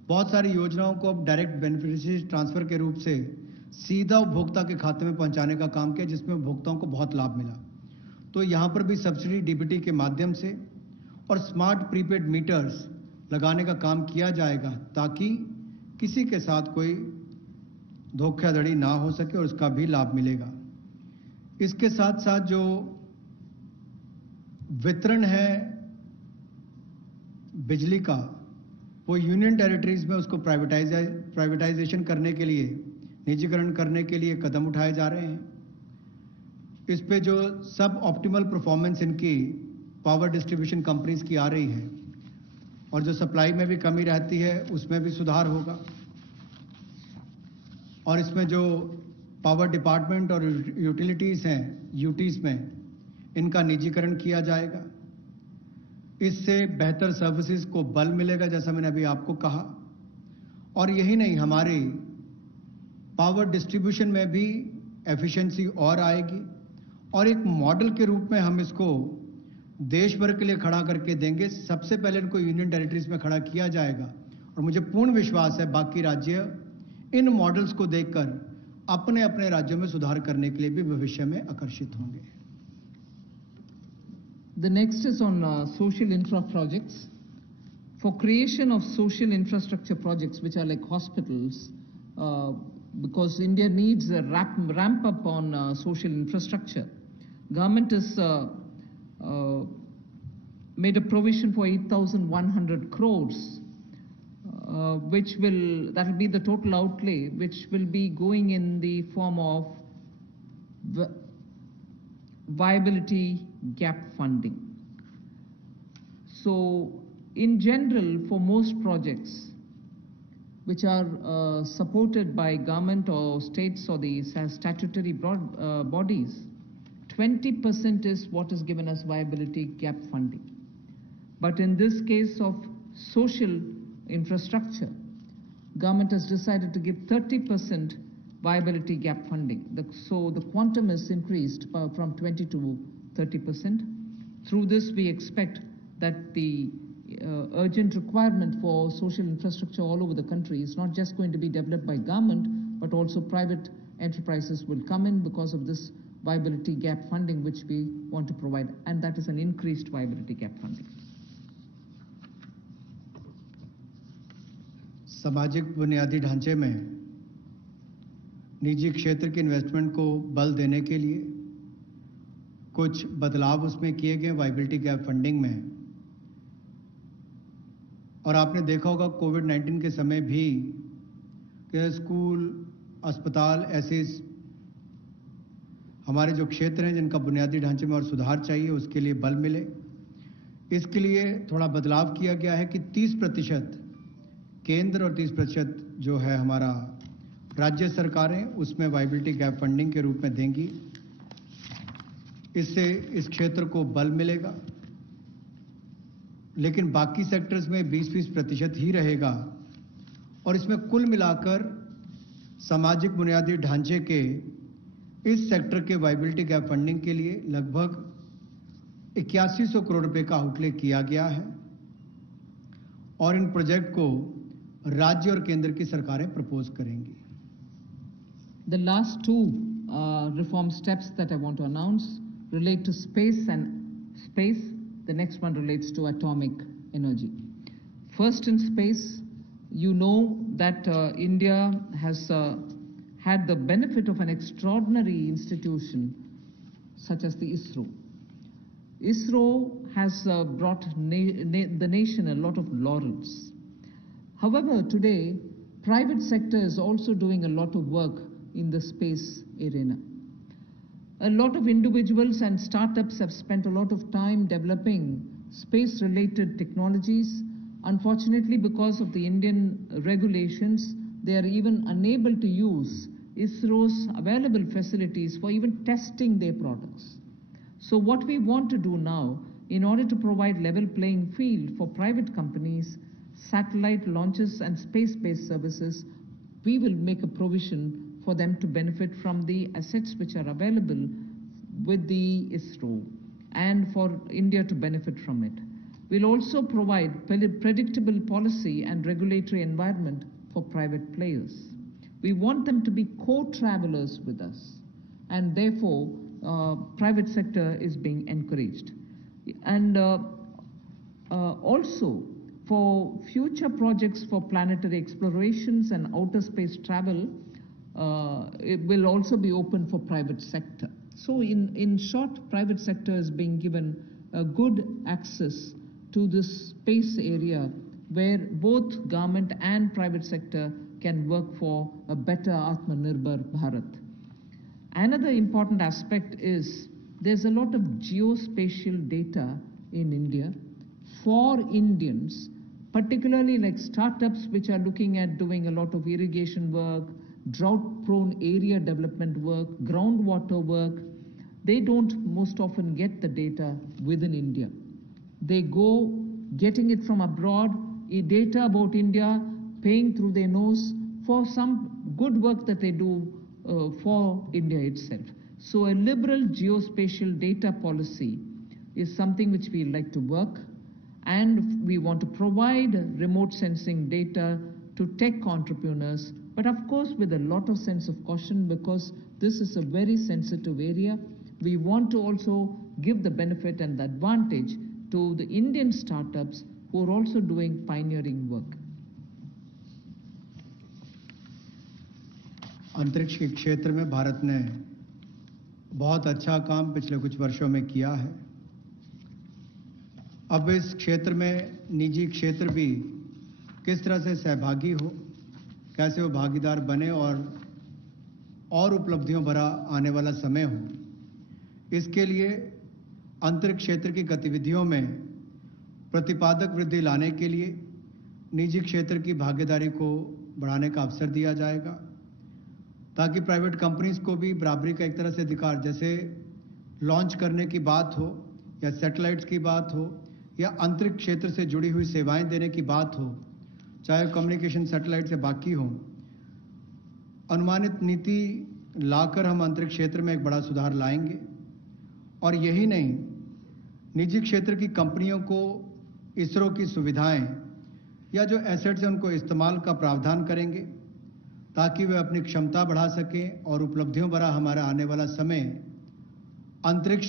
बहुत सारी योजनाओं को अब डायरेक्ट बेनिफिशियरी ट्रांसफर के रूप से सीधा उपभोक्ता के खाते में पहुंचाने का काम किया, जिसमें उपभोक्ताओं को बहुत लाभ मिला। तो यहाँ पर भी सब्सिडी डीबीटी के माध्यम से और स्मार्ट प्रीपेड मीटर्स लगाने का काम किया जाएगा, ताकि किसी के साथ कोई धोखाधड़ी ना हो सके और उसका भी लाभ मिलेगा। इसके साथ साथ जो वितरण है बिजली का, वो यूनियन टेरिटरीज में उसको प्राइवेटाइजेशन करने के लिए, निजीकरण करने के लिए कदम उठाए जा रहे हैं। इस पे जो सब ऑप्टिमल परफॉर्मेंस इनकी पावर डिस्ट्रीब्यूशन कंपनीज की आ रही है और जो सप्लाई में भी कमी रहती है उसमें भी सुधार होगा। और इसमें जो पावर डिपार्टमेंट और यूटिलिटीज हैं, यूटीज में, इनका निजीकरण किया जाएगा। इससे बेहतर सर्विसेज को बल मिलेगा, जैसा मैंने अभी आपको कहा। और यही नहीं, हमारी पावर डिस्ट्रीब्यूशन में भी एफिशिएंसी और आएगी और एक मॉडल के रूप में हम इसको देश भर के लिए खड़ा करके देंगे। सबसे पहले इनको यूनियन टेरिटरीज में खड़ा किया जाएगा और मुझे पूर्ण विश्वास है बाकी राज्य इन मॉडल्स को देखकर अपने अपने राज्यों में सुधार करने के लिए भी भविष्य में आकर्षित होंगे। The next is on social infra projects. For creation of social infrastructure projects, which are like hospitals, because India needs a ramp up on social infrastructure, government has made a provision for 8,100 crores, that will be the total outlay, which will be going in the form of viability gap funding. So in general, for most projects which are supported by government or states or the statutory bodies, 20% is what is given as viability gap funding. But in this case of social infrastructure, government has decided to give 30% viability gap funding. So the quantum is increased from 20 to 30%. Through this, we expect that the urgent requirement for social infrastructure all over the country is not just going to be developed by government, but also private enterprises will come in because of this viability gap funding which we want to provide, and that is an increased viability gap funding. सामाजिक बुनियादी ढांचे में निजी क्षेत्र के investment को बल देने के लिए कुछ बदलाव उसमें किए गए वायबिलिटी गैप फंडिंग में। और आपने देखा होगा कोविड-19 के समय भी कि स्कूल, अस्पताल, ऐसे हमारे जो क्षेत्र हैं जिनका बुनियादी ढांचे में और सुधार चाहिए, उसके लिए बल मिले। इसके लिए थोड़ा बदलाव किया गया है कि 30% केंद्र और 30% जो है हमारा राज्य सरकारें उसमें वायबिलिटी गैप फंडिंग के रूप में देंगी। इससे इस क्षेत्र को बल मिलेगा, लेकिन बाकी सेक्टर्स में 20% ही रहेगा। और इसमें कुल मिलाकर सामाजिक बुनियादी ढांचे के इस सेक्टर के वायबिलिटी गैप फंडिंग के लिए लगभग 8100 करोड़ रुपए का आउटले किया गया है और इन प्रोजेक्ट को राज्य और केंद्र की सरकारें प्रपोज करेंगी। The last two reform steps that I want to announce relate to space and space. The next one relates to atomic energy. First, in space, you know that India has had the benefit of an extraordinary institution such as the ISRO. ISRO has brought the nation a lot of laurels. However, today, private sector is also doing a lot of work in the space arena. A lot of individuals and startups have spent a lot of time developing space-related technologies. Unfortunately, because of the Indian regulations, they are even unable to use ISRO's available facilities for even testing their products. So what we want to do now, in order to provide level playing field for private companies, satellite launches and space-based services, we will make a provision for them to benefit from the assets which are available with the ISRO and for India to benefit from it. We'll also provide predictable policy and regulatory environment for private players. We want them to be co-travelers with us, and therefore private sector is being encouraged. And also for future projects for planetary explorations and outer space travel, it will also be open for private sector. So in short, private sector is being given a good access to this space area where both government and private sector can work for a better Atmanirbhar Bharat. Another important aspect is there's a lot of geospatial data in India for Indians, particularly like startups which are looking at doing a lot of irrigation work, drought-prone area development work, groundwater work. They don't most often get the data within India. They go getting it from abroad, data about India, paying through their nose for some good work that they do for India itself. So a liberal geospatial data policy is something which we like to work, and we want to provide remote sensing data to tech entrepreneurs, but of course with a lot of sense of caution, because this is a very sensitive area. We want to also give the benefit and the advantage to the Indian startups who are also doing pioneering work. अंतरिक्ष के क्षेत्र में भारत ने बहुत अच्छा काम पिछले कुछ वर्षों में किया है। अब इस क्षेत्र में निजी क्षेत्र भी किस तरह से सहभागी हो, कैसे वो भागीदार बने और उपलब्धियों भरा आने वाला समय हो, इसके लिए अंतरिक्ष क्षेत्र की गतिविधियों में प्रतिपादक वृद्धि लाने के लिए निजी क्षेत्र की भागीदारी को बढ़ाने का अवसर दिया जाएगा, ताकि प्राइवेट कंपनीज को भी बराबरी का एक तरह से अधिकार, जैसे लॉन्च करने की बात हो या सैटेलाइट्स की बात हो या अंतरिक्ष क्षेत्र से जुड़ी हुई सेवाएं देने की बात हो, चाहे कम्युनिकेशन सैटेलाइट से बाकी हो, अनुमानित नीति लाकर हम अंतरिक्ष क्षेत्र में एक बड़ा सुधार लाएंगे। और यही नहीं, निजी क्षेत्र की कंपनियों को इसरो की सुविधाएं या जो एसेट्स हैं उनको इस्तेमाल का प्रावधान करेंगे, ताकि वे अपनी क्षमता बढ़ा सकें और उपलब्धियों भरा हमारा आने वाला समय अंतरिक्ष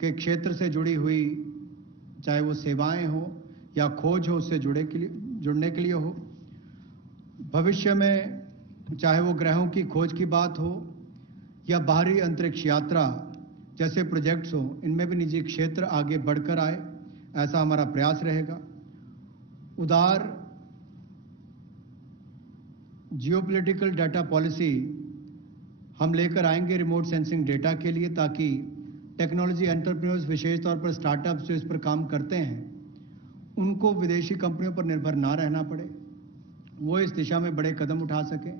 के क्षेत्र से जुड़ी हुई, चाहे वो सेवाएं हो या खोज हो, उससे जुड़ने के लिए हो। भविष्य में चाहे वो ग्रहों की खोज की बात हो या बाहरी अंतरिक्ष यात्रा जैसे प्रोजेक्ट्स हो, इनमें भी निजी क्षेत्र आगे बढ़कर आए, ऐसा हमारा प्रयास रहेगा। उदार जियोपॉलिटिकल डाटा पॉलिसी हम लेकर आएंगे रिमोट सेंसिंग डेटा के लिए, ताकि टेक्नोलॉजी एंटरप्रेन्योर्स, विशेष तौर पर स्टार्टअप्स जो इस पर काम करते हैं, उनको विदेशी कंपनियों पर निर्भर ना रहना पड़े, वो इस दिशा में बड़े कदम उठा सकें।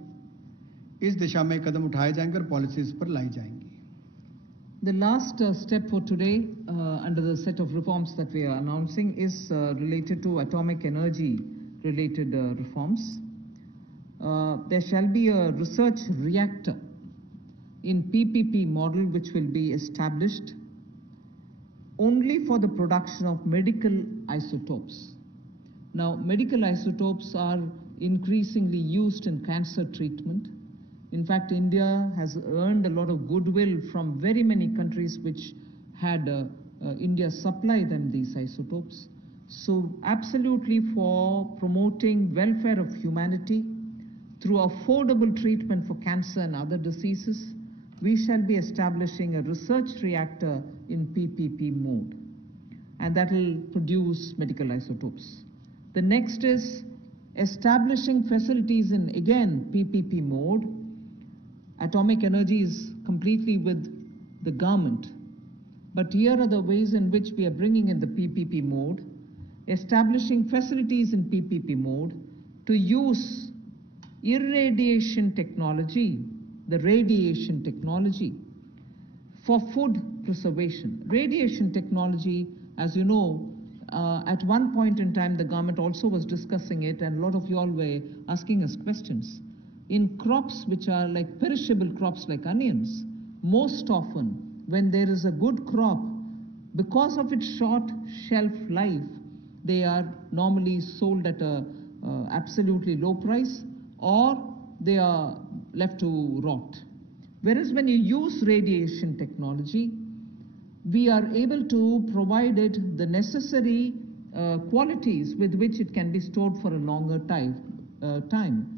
इस दिशा में कदम उठाए जाएंगे और पॉलिसीज पर लाई जाएंगी। The last step for today under the set of reforms that we are announcing is related to atomic energy related reforms. There shall be a research reactor in PPP model which will be established only for the production of medical isotopes. Now, medical isotopes are increasingly used in cancer treatment. In fact, India has earned a lot of goodwill from very many countries which had India supply them these isotopes. So absolutely for promoting welfare of humanity through affordable treatment for cancer and other diseases, we shall be establishing a research reactor in PPP mode, and that will produce medical isotopes. The next is establishing facilities in, again, PPP mode. Atomic energy is completely with the government, but here are the ways in which we are bringing in the PPP mode, establishing facilities in PPP mode to use irradiation technology, the radiation technology, for food preservation. Radiation technology, as you know, at one point in time the government also was discussing it, and a lot of you all were asking us questions. in crops which are like perishable crops like onions, most often when there is a good crop, because of its short shelf life, they are normally sold at a absolutely low price, or they are left to rot. Whereas when you use radiation technology, we are able to provide it the necessary qualities with which it can be stored for a longer time.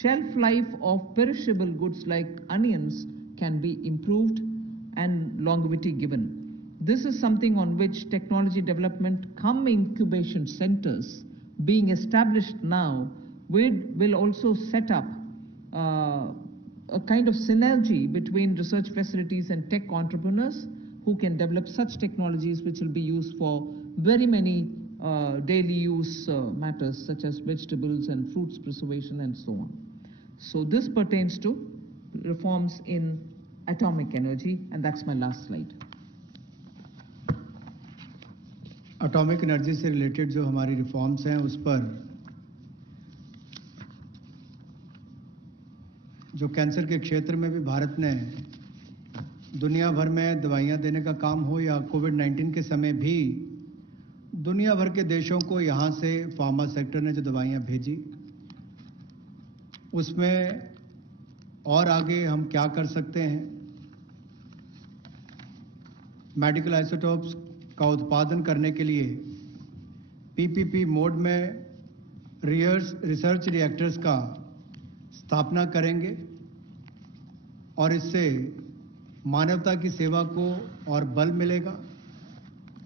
Shelf life of perishable goods like onions can be improved and longevity given. This is something on which technology development cum incubation centers being established now will also set up a kind of synergy between research facilities and tech entrepreneurs who can develop such technologies which will be used for very many daily use matters such as vegetables and fruits preservation and so on. So this pertains to reforms in atomic energy, and that's my last slide. Atomic energy से related जो हमारी reforms हैं उस पर जो cancer के क्षेत्र में भी भारत ने दुनिया भर में दवाइयां देने का काम हो या कोविड-19 के समय भी दुनिया भर के देशों को यहां से फार्मा सेक्टर ने जो दवाइयां भेजी उसमें और आगे हम क्या कर सकते हैं, मेडिकल आइसोटोप्स का उत्पादन करने के लिए पीपीपी मोड में रिसर्च रिएक्टर्स का स्थापना करेंगे और इससे मानवता की सेवा को और बल मिलेगा।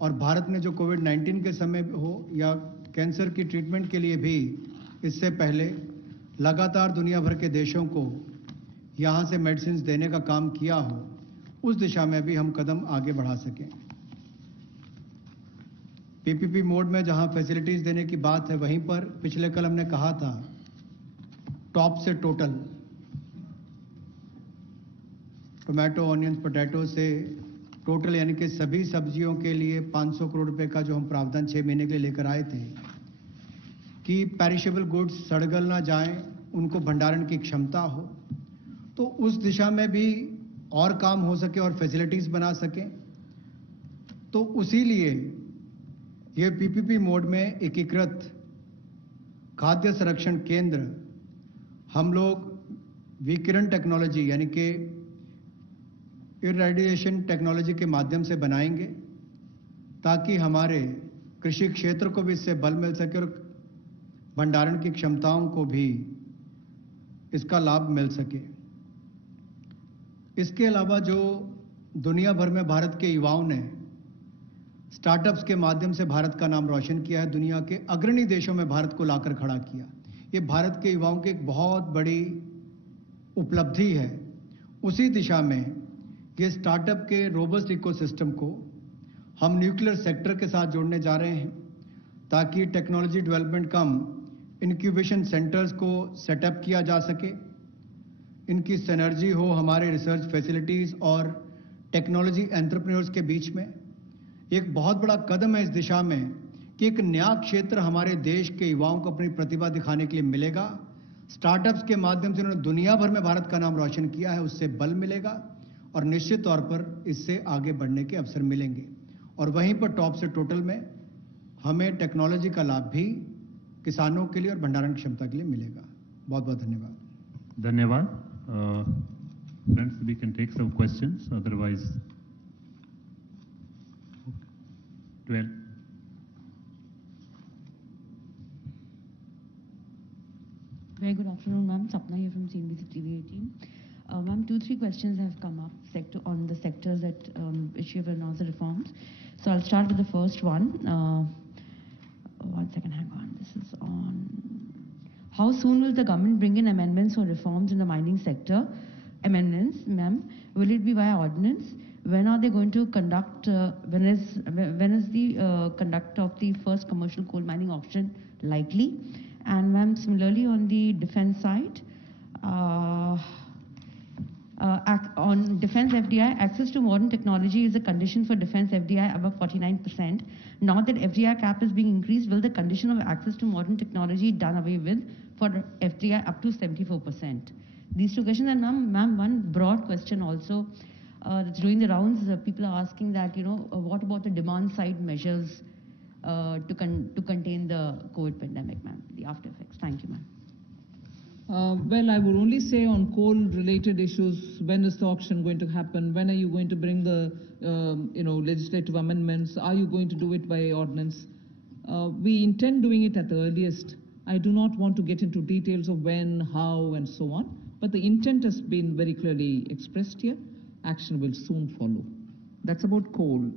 और भारत ने जो कोविड-19 के समय हो या कैंसर की ट्रीटमेंट के लिए भी इससे पहले लगातार दुनिया भर के देशों को यहाँ से मेडिसिन देने का काम किया हो, उस दिशा में भी हम कदम आगे बढ़ा सकें। पीपीपी मोड में जहां फैसिलिटीज देने की बात है, वहीं पर पिछले कल हमने कहा था टॉप से टोटल, टोमेटो, ऑनियंस, पोटैटो से टोटल यानी कि सभी सब्जियों के लिए 500 करोड़ रुपए का जो हम प्रावधान 6 महीने के लिए लेकर आए थे कि पेरिशेबल गुड्स सड़गल ना जाएं, उनको भंडारण की क्षमता हो, तो उस दिशा में भी और काम हो सके और फैसिलिटीज बना सकें। तो उसी लिए ये पीपीपी मोड में एकीकृत खाद्य संरक्षण केंद्र हम लोग विकिरण टेक्नोलॉजी यानी कि इरेडिएशन टेक्नोलॉजी के माध्यम से बनाएंगे ताकि हमारे कृषि क्षेत्र को भी इससे बल मिल सके और भंडारण की क्षमताओं को भी इसका लाभ मिल सके। इसके अलावा जो दुनिया भर में भारत के युवाओं ने स्टार्टअप्स के माध्यम से भारत का नाम रोशन किया है, दुनिया के अग्रणी देशों में भारत को लाकर खड़ा किया, ये भारत के युवाओं की एक बहुत बड़ी उपलब्धि है। उसी दिशा में ये स्टार्टअप के रोबस्ट इकोसिस्टम को हम न्यूक्लियर सेक्टर के साथ जोड़ने जा रहे हैं ताकि टेक्नोलॉजी डेवलपमेंट कम इंक्यूबेशन सेंटर्स को सेटअप किया जा सके, इनकी सिनर्जी हो हमारे रिसर्च फैसिलिटीज और टेक्नोलॉजी एंटरप्रेन्योर्स के बीच में। एक बहुत बड़ा कदम है इस दिशा में कि एक नया क्षेत्र हमारे देश के युवाओं को अपनी प्रतिभा दिखाने के लिए मिलेगा। स्टार्टअप्स के माध्यम से उन्होंने दुनिया भर में भारत का नाम रोशन किया है, उससे बल मिलेगा और निश्चित तौर पर इससे आगे बढ़ने के अवसर मिलेंगे। और वहीं पर टॉप से टोटल में हमें टेक्नोलॉजी का लाभ भी किसानों के लिए और भंडारण क्षमता के लिए मिलेगा। बहुत बहुत धन्यवाद। धन्यवाद। Friends, we can take some questions, otherwise 12. Very good afternoon, ma'am. Sapna here from CNBC TV 18. Ma'am, 2-3 questions have come up on the sectors that which you have announced the reforms. So I'll start with the first one. 1 second, hang on. This is on. How soon will the government bring in amendments or reforms in the mining sector? Amendments, ma'am. Will it be via ordinance? When are they going to conduct? When is the conduct of the first commercial coal mining auction likely? And ma'am, similarly on the defense side, On defense FDI, access to modern technology is a condition for defense FDI above 49%. Now that FDI cap is being increased, will the condition of access to modern technology done away with for FDI up to 74%? These two questions. And ma'am, one broad question also that's doing the rounds. People are asking that, what about the demand side measures to contain the COVID pandemic, ma'am, the after effects? Thank you, ma'am. Well, I would only say on coal-related issues, when is the auction going to happen? When are you going to bring the, legislative amendments? Are you going to do it by ordinance? We intend doing it at the earliest. I do not want to get into details of when, how, and so on. But the intent has been very clearly expressed here. Action will soon follow. That's about coal.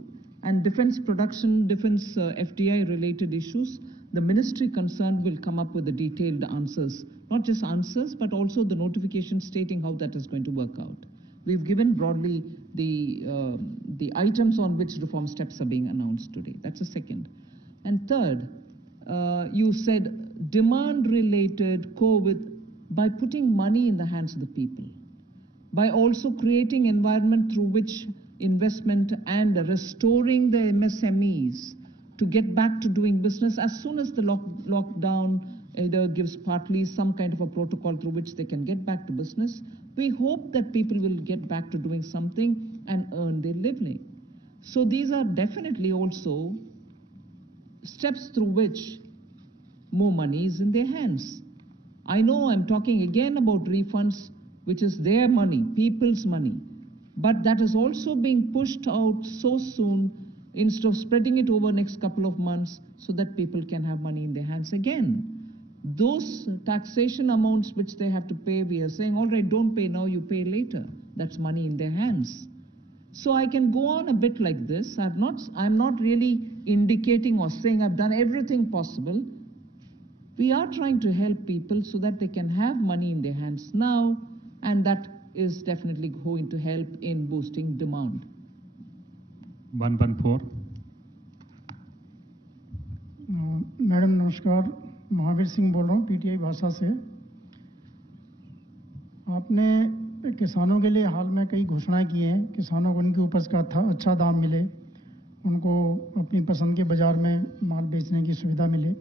And defense production, defense FDI-related issues, the ministry concerned will come up with the detailed answers. Not just answers, but also the notification stating how that is going to work out. We've given broadly the items on which reform steps are being announced today. That's the second. And third, you said demand-related COVID by putting money in the hands of the people, by also creating environment through which investment and restoring the MSMEs to get back to doing business as soon as the lockdown either gives partly some kind of a protocol through which they can get back to business. We hope that people will get back to doing something and earn their living. So these are definitely also steps through which more money is in their hands. I know I'm talking again about refunds, which is their money, people's money, but that is also being pushed out so soon instead of spreading it over next couple of months so that people can have money in their hands again. Those taxation amounts which they have to pay, we are saying, all right, don't pay now, you pay later. That's money in their hands. So I can go on a bit like this. I'm not really indicating or saying I've done everything possible. We are trying to help people so that they can have money in their hands now, and that is definitely going to help in boosting demand. 114. Madam नमस्कार, महावीर सिंह बोल रहा हूँ PTI भाषा से। आपने किसानों के लिए हाल में कई घोषणाएं की हैं, किसानों को उनकी उपज का अच्छा दाम मिले, उनको अपनी पसंद के बाज़ार में माल बेचने की सुविधा मिले।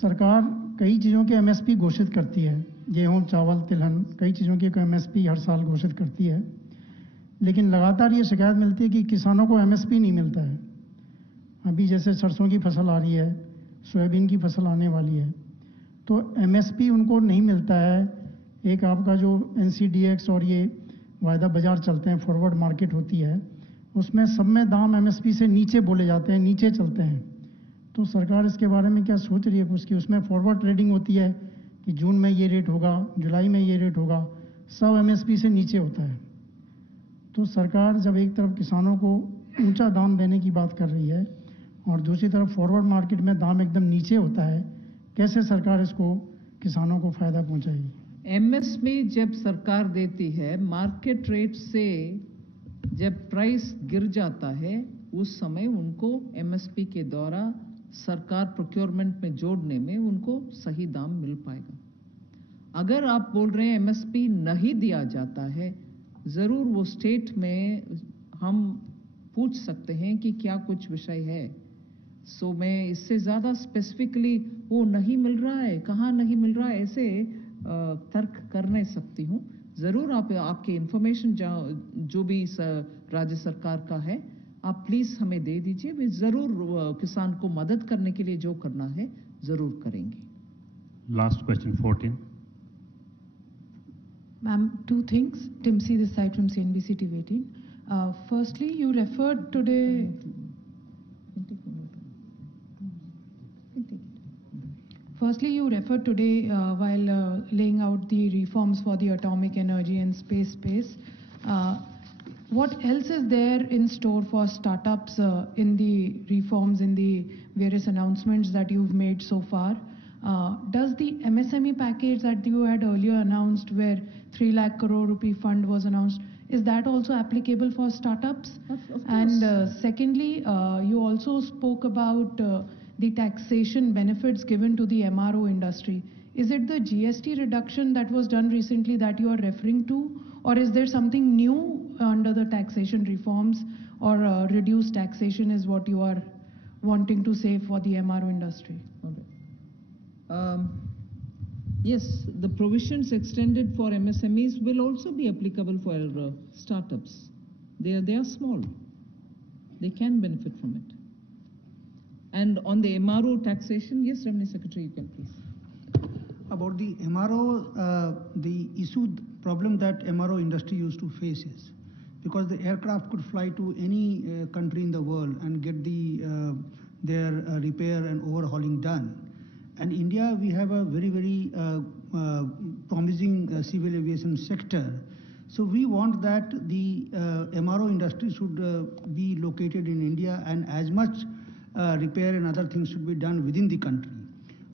सरकार कई चीज़ों के एमएसपी घोषित करती है, गेहूं, चावल, तिलहन, कई चीज़ों की एमएसपी हर साल घोषित करती है, लेकिन लगातार ये शिकायत मिलती है कि किसानों को एमएसपी नहीं मिलता है। अभी जैसे सरसों की फसल आ रही है, सोयाबीन की फसल आने वाली है, तो एमएसपी उनको नहीं मिलता है। एक आपका जो एनसीडीएक्स और ये वायदा बाज़ार चलते हैं, फॉरवर्ड मार्केट होती है, उसमें सब में दाम एमएसपी से नीचे बोले जाते हैं, नीचे चलते हैं। तो सरकार इसके बारे में क्या सोच रही है कुछ, कि उसमें फॉरवर्ड ट्रेडिंग होती है कि जून में ये रेट होगा, जुलाई में ये रेट होगा, सब एमएसपी से नीचे होता है। तो सरकार जब एक तरफ किसानों को ऊंचा दाम देने की बात कर रही है और दूसरी तरफ फॉरवर्ड मार्केट में दाम एकदम नीचे होता है, कैसे सरकार इसको किसानों को फ़ायदा पहुंचाएगी? एमएसपी जब सरकार देती है, मार्केट रेट से जब प्राइस गिर जाता है, उस समय उनको एमएसपी के द्वारा सरकार प्रोक्योरमेंट में जोड़ने में उनको सही दाम मिल पाएगा। अगर आप बोल रहे हैं एमएसपी नहीं दिया जाता है, ज़रूर वो स्टेट में हम पूछ सकते हैं कि क्या कुछ विषय है। सो मैं इससे ज़्यादा स्पेसिफिकली वो नहीं मिल रहा है, कहाँ नहीं मिल रहा है, ऐसे तर्क कर नहीं सकती हूँ। ज़रूर आपके इन्फॉर्मेशन जो भी राज्य सरकार का है, आप प्लीज़ हमें दे दीजिए। वे ज़रूर किसान को मदद करने के लिए जो करना है ज़रूर करेंगे। Last question 14. Ma'am, two things. Timsi this side from CNBC TV 18. Firstly, you referred today. While laying out the reforms for the atomic energy and space. What else is there in store for startups in the reforms, in the various announcements that you've made so far? Does the MSME package that you had earlier announced, where 3 lakh crore rupee fund was announced, is that also applicable for startups? Of course. And secondly, you also spoke about the taxation benefits given to the MRO industry. Is it the GST reduction that was done recently that you are referring to, or is there something new under the taxation reforms, or reduced taxation is what you are wanting to say for the MRO industry? All right. Yes, the provisions extended for MSMEs will also be applicable for startups. They are small. They can benefit from it. And on the MRO taxation, yes, Revenue Secretary, you can please. About the MRO, the issue, problem that MRO industry used to face is because the aircraft could fly to any country in the world and get their repair and overhauling done. And India, we have a very, very promising civil aviation sector. So we want that the MRO industry should be located in India, and as much repair and other things should be done within the country.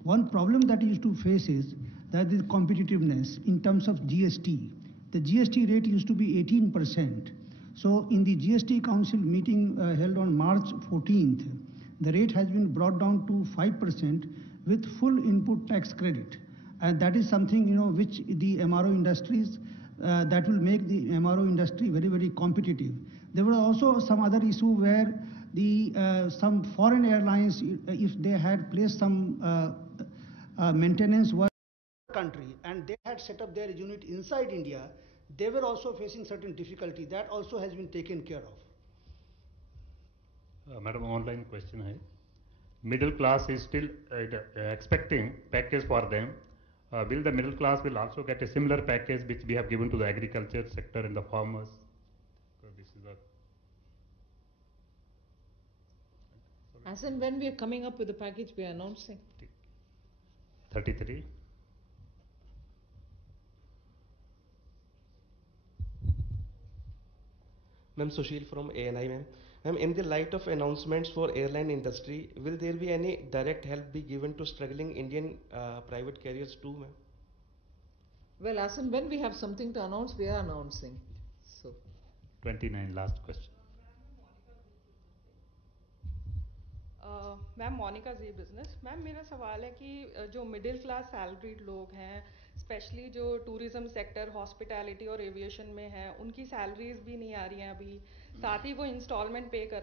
One problem that used to face is that the competitiveness in terms of GST. The GST rate used to be 18%. So in the GST Council meeting held on March 14th, the rate has been brought down to 5% with full input tax credit. And that is something, which the MRO industries, that will make the MRO industry very, very competitive. There were also some other issue where some foreign airlines, if they had placed some maintenance work country and they had set up their unit inside India, they were also facing certain difficulty. That also has been taken care of. Madam, online question hai. Middle class is still expecting package for them. Will the middle class will also get a similar package which we have given to the agriculture sector and the farmers? So this is As and when we are coming up with the package, we are announcing. 33. Ma'am, Sushil from ANI, ma'am. Ma'am, in the light of announcements for airline industry, will there be any direct help be given to struggling Indian private carriers too, ma'am? Well, as and when we have something to announce, we are announcing. So 29, last question. Ma'am Monika ji business ma'am मेरा सवाल है कि जो middle class salaried लोग हैं specially जो tourism sector hospitality और aviation में हैं उनकी सैलरीज भी नहीं आ रही हैं अभी साथ ही वो इंस्टॉलमेंट पे कर